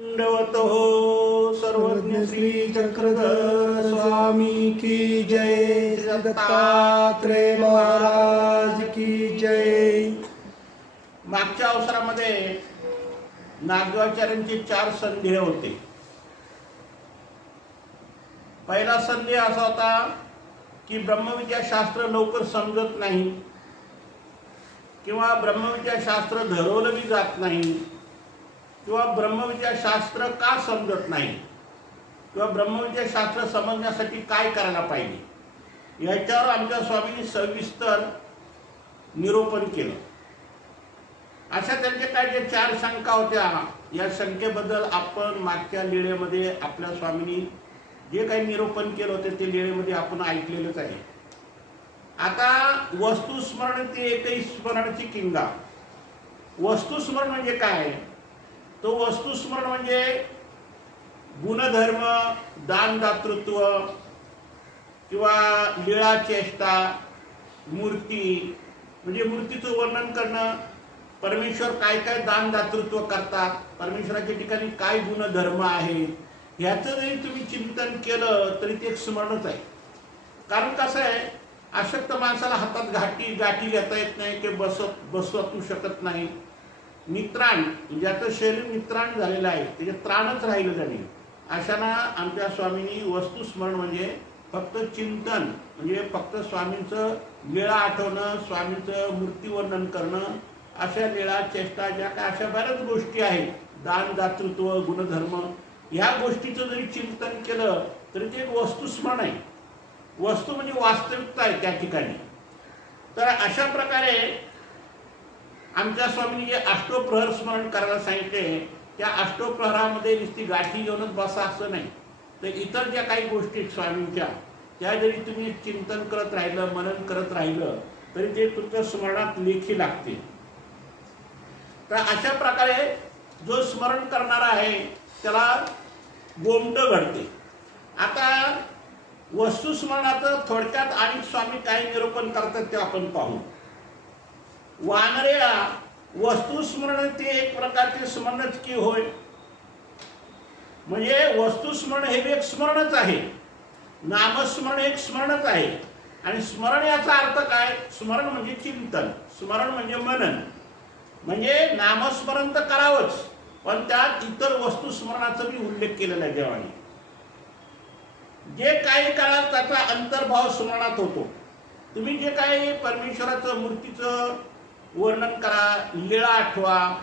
दंडवतो हो सर्वज्ञ श्री चक्रधर स्वामी की जय. दत्तात्रय महाराज की जय. मागच्या अवसरामध्ये नागवाचार्यांची चार संधी होते. पहिला संधी असा होता की ब्रह्मविद्या शास्त्र लवकर समजत नाही किंवा ब्रह्मविद्या शास्त्र धरवलं बी जात नाही. किंवा ब्रह्मविद्या शास्त्र का समजत नाही? किंवा ब्रह्मविद्या शास्त्र समजण्यासाठी काय करायला पाहिजे? याच्यावर आमच्या स्वामींनी सविस्तर निरूपण केलं. अशा त्यांचे काय जे चार शंका होत्या. या शंकेबद्दल आपण मागच्या लिळेमध्ये आपल्या स्वामींनी जे काही निरूपण केलं होतं ते लिळेमध्ये आपण ऐकलेलंच आहे. आता वस्तुस्मरण ते एकही स्मरणाची किंगा. वस्तुस्मरण म्हणजे काय? तो वस्तुस्मरण म्हणजे गुणधर्म दानदातृत्व किंवा लीळा चेष्टा मूर्ती म्हणजे मूर्तीचं वर्णन करणं. परमेश्वर काय काय दानदातृत्व करतात परमेश्वराच्या ठिकाणी काय गुणधर्म आहे ह्याचं जरी तुम्ही चिंतन केलं तरी ते एक स्मरणच आहे. कारण कसं आहे अशक्त माणसाला हातात घाटी गाठी घेता येत नाही की बसत बसवतू शकत नाही. नित्राण म्हणजे ज्याचं शरीर नित्राण झालेलं आहे त्याचे त्राणच राहिलं नाही अशाना आमच्या स्वामींनी वस्तुस्मरण म्हणजे फक्त चिंतन म्हणजे फक्त स्वामींचं लीळा आठवणं स्वामींचं मूर्तीवर्णन करणं अशा लीळा चेष्टा ज्या काय अशा बऱ्याच गोष्टी आहेत. दान दातृत्व गुणधर्म ह्या गोष्टीचं जरी चिंतन केलं तरी ते एक वस्तुस्मरण आहे. वस्तू म्हणजे वास्तविकता आहे त्या ठिकाणी. तर अशा प्रकारे आमच्या स्वामींनी जे अष्टोप्रहर स्मरण करायला सांगितले त्या अष्टोप्रहरामध्ये नुसती गाठी घेऊनच बसा असं नाही. तर इतर ज्या काही गोष्टी आहेत स्वामींच्या त्या जरी तुम्ही चिंतन करत राहिलं मनन करत राहिलं तरी ते तुमच्या स्मरणात लेखी लागते तर अशा प्रकारे जो स्मरण करणारा आहे त्याला गोमट घडते. आता वस्तुस्मरणाचं थोडक्यात आणि स्वामी काय निरूपण करतात ते आपण पाहू. वानरेळा वस्तुस्मरण ते एक प्रकारचे स्मरणच की होय? म्हणजे वस्तुस्मरण हे एक स्मरणच आहे. नामस्मरण एक स्मरणच आहे. आणि स्मरण याचा अर्थ काय? स्मरण म्हणजे चिंतन. स्मरण म्हणजे मनन. म्हणजे नामस्मरण तर करावंच पण त्यात इतर वस्तुस्मरणाचा मी उल्लेख केलेला आहे देवाने. जे काही काळात त्याचा अंतर्भाव स्मरणात होतो. तुम्ही जे काही परमेश्वराचं मूर्तीचं वर्णन करा लीळा आठवा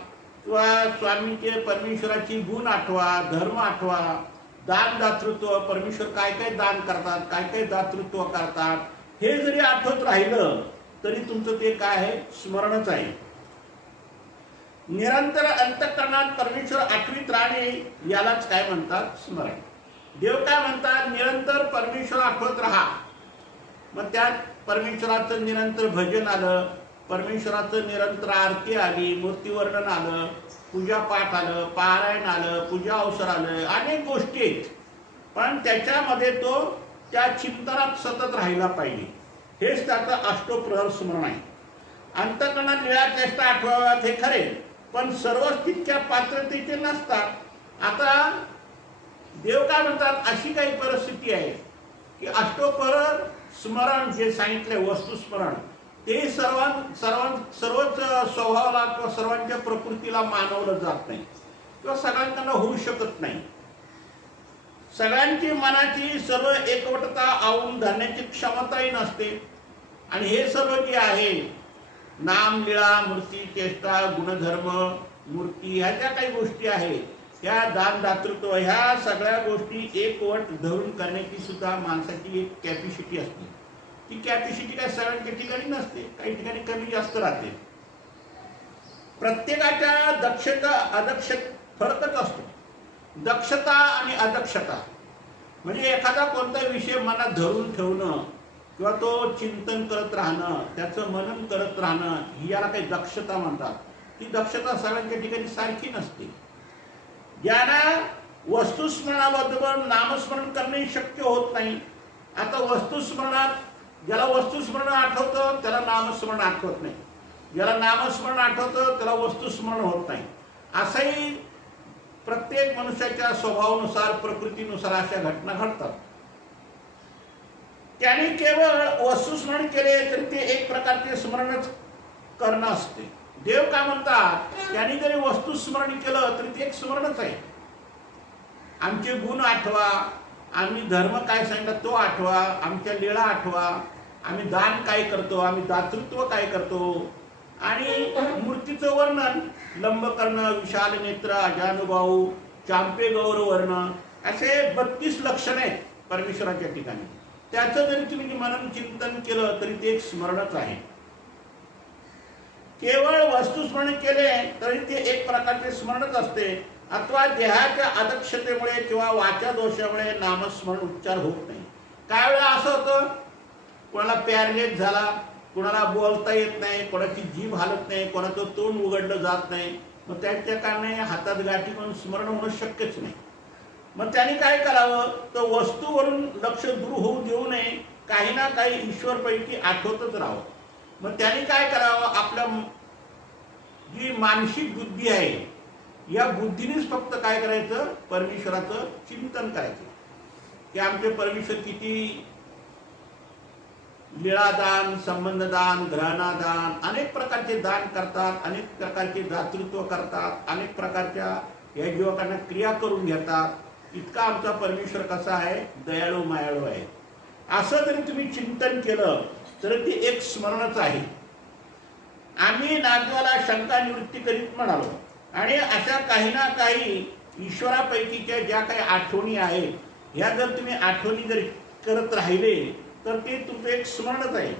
किंवा स्वामीचे परमेश्वराची गुण आठवा धर्म आठवा दान दातृत्व परमेश्वर काय काय दान करतात काय काय दातृत्व करतात हे जरी आठवत राहिलं तरी तुमचं ते काय आहे? स्मरणच आहे. निरंतर अंतकरणात परमेश्वर आठवीत राहणे यालाच काय म्हणतात? स्मरण. देव काय म्हणतात? निरंतर परमेश्वर आठवत राहा. मग त्यात परमेश्वराचं निरंतर भजन आलं परमेश्वराचं निरंतर आरती आली मूर्तीवर्णन आलं पूजा पाठ आलं पारायण आलं पूजा अवसर आलं अनेक गोष्टी आहेत. पण त्याच्यामध्ये तो त्या चिंतनात सतत राहिला पाहिजे. हेच त्याचं अष्टोप्रहर स्मरण आहे. अंतकरणात निळा चेष्टा आठवाव्यात हे खरे पण सर्वच तितक्या पात्रतेचे नसतात. आता देव काय म्हणतात? अशी काही परिस्थिती आहे की अष्टोप्रहर स्मरण जे सांगितलंय वस्तुस्मरण ते सर्वां सर्वां सर्वच स्वभावाला किंवा सर्वांच्या प्रकृतीला मानवलं जात नाही. किंवा सगळ्यांना होऊ शकत नाही. सगळ्यांची मनाची सर्व एकवटता आवून धरण्याची क्षमताही नसते. आणि हे सर्व जे आहे नाम लीळा मूर्ती चेष्टा गुणधर्म मूर्ती ह्या ज्या काही गोष्टी आहेत त्या दान दातृत्व ह्या सगळ्या गोष्टी एकवट धरून करण्याची सुद्धा माणसाची एक कॅपॅसिटी असते. ती कॅपॅसिटी काय सगळ्यांच्या ठिकाणी नसते काही ठिकाणी कमी जास्त राहते. प्रत्येकाच्या दक्षता अदक्ष फरकच असतो. दक्षता आणि अदक्षता. म्हणजे एखादा कोणता विषय मनात धरून ठेवणं किंवा तो चिंतन करत राहणं त्याचं मनन करत राहणं ही याला काही दक्षता म्हणतात. ती दक्षता सगळ्यांच्या ठिकाणी सारखी नसते. ज्याला वस्तुस्मरणाबरोबर नामस्मरण करणे शक्य होत नाही आता वस्तुस्मरणात ज्याला वस्तुस्मरण आठवतं त्याला नामस्मरण आठवत नाही. ज्याला नामस्मरण आठवतं त्याला वस्तुस्मरण होत नाही. असंही प्रत्येक मनुष्याच्या स्वभावानुसार प्रकृतीनुसार अशा घटना घडतात. त्याने केवळ वस्तुस्मरण केले तर ते एक प्रकारचे स्मरणच करणं असते. देव काय म्हणतात त्यांनी जरी वस्तुस्मरण केलं तरी ते एक स्मरणच आहे. आमचे गुण आठवा आम्ही धर्म काय सांगला तो आठवा आमच्या लीळा आठवा. आम्ही दान काय करतो आम्ही दातृत्व काय करतो? आणि मूर्तीचं वर्णन लंबकर्ण विशाल नेत्र अजानुभाऊ चांपे गौर वर्ण असे बत्तीस लक्षण आहेत परमेश्वराच्या ठिकाणी. त्याचं जरी तुम्ही मनन चिंतन केलं तरी ते एक स्मरणच आहे. केवळ वस्तुस्मरण केले तरी ते एक प्रकारचे स्मरणच असते. अथवा देहाच्या अदक्षतेमुळे किंवा वाचा दोषामुळे नामस्मरण उच्चार होत नाही. काय वेळा असं होतं कोणाला पॅरलेट झाला कोणाला बोलता येत नाही कोणाची जीभ हालत नाही कोणाचं तोंड उघडलं जात नाही मग त्याच्या कारणे हातात गाठी म्हणून स्मरण होणं शक्यच नाही. मग त्यांनी काय करावं? तर वस्तूवरून लक्ष दूर होऊ देऊ नये काही ना काही ईश्वरपैकी आठवतच राहावं. मग त्यांनी काय करावं? आपल्या जी मानसिक बुद्धी आहे या बुद्धीनेच फक्त काय करायचं? परमेश्वराचं चिंतन करायचं. की आमचे परमेश्वर किती लीळादान संबंधदान ग्रहणादान अनेक प्रकारचे दान करतात अनेक प्रकारचे दातृत्व करतात अनेक प्रकारच्या या युवकांना क्रिया करून घेतात. इतका आमचा परमेश्वर कसा आहे? दयाळू मायाळू आहे. असं जरी तुम्ही चिंतन केलं तर ते एक स्मरणच आहे. आम्ही नागवाला शंका निवृत्ती करीत म्हणालो. आणि अशा काही ना काही ईश्वरापैकीच्या ज्या काही आठवणी आहेत ह्या जर तुम्ही आठवणी जर करत राहिले तर ते तुमचं एक स्मरणच आहे.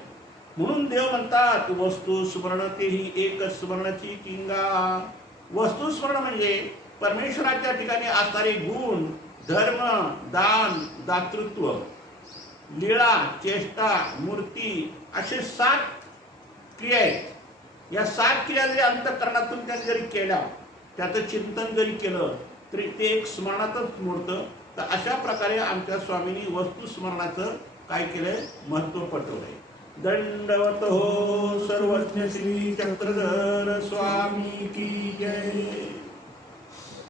म्हणून देव म्हणतात वस्तू स्मरण तेही एक स्मरणची किंगा वस्तू स्मरण म्हणजे परमेश्वराच्या ठिकाणी असणारे गुण धर्म दान दातृत्व लीळा चेष्टा मूर्ती असे सात क्रिया आहेत. या सात क्रिया जरी अंतकरणातून त्यांनी जरी केल्या त्याचं चिंतन जरी केलं तरी ते एक स्मरणातच मोडतं. तर अशा प्रकारे आमच्या स्वामींनी वस्तुस्मरणाचं काय केलंय? महत्त्व पटवलंय. दंडवत हो सर्वज्ञ श्री चक्रधर स्वामी की जय.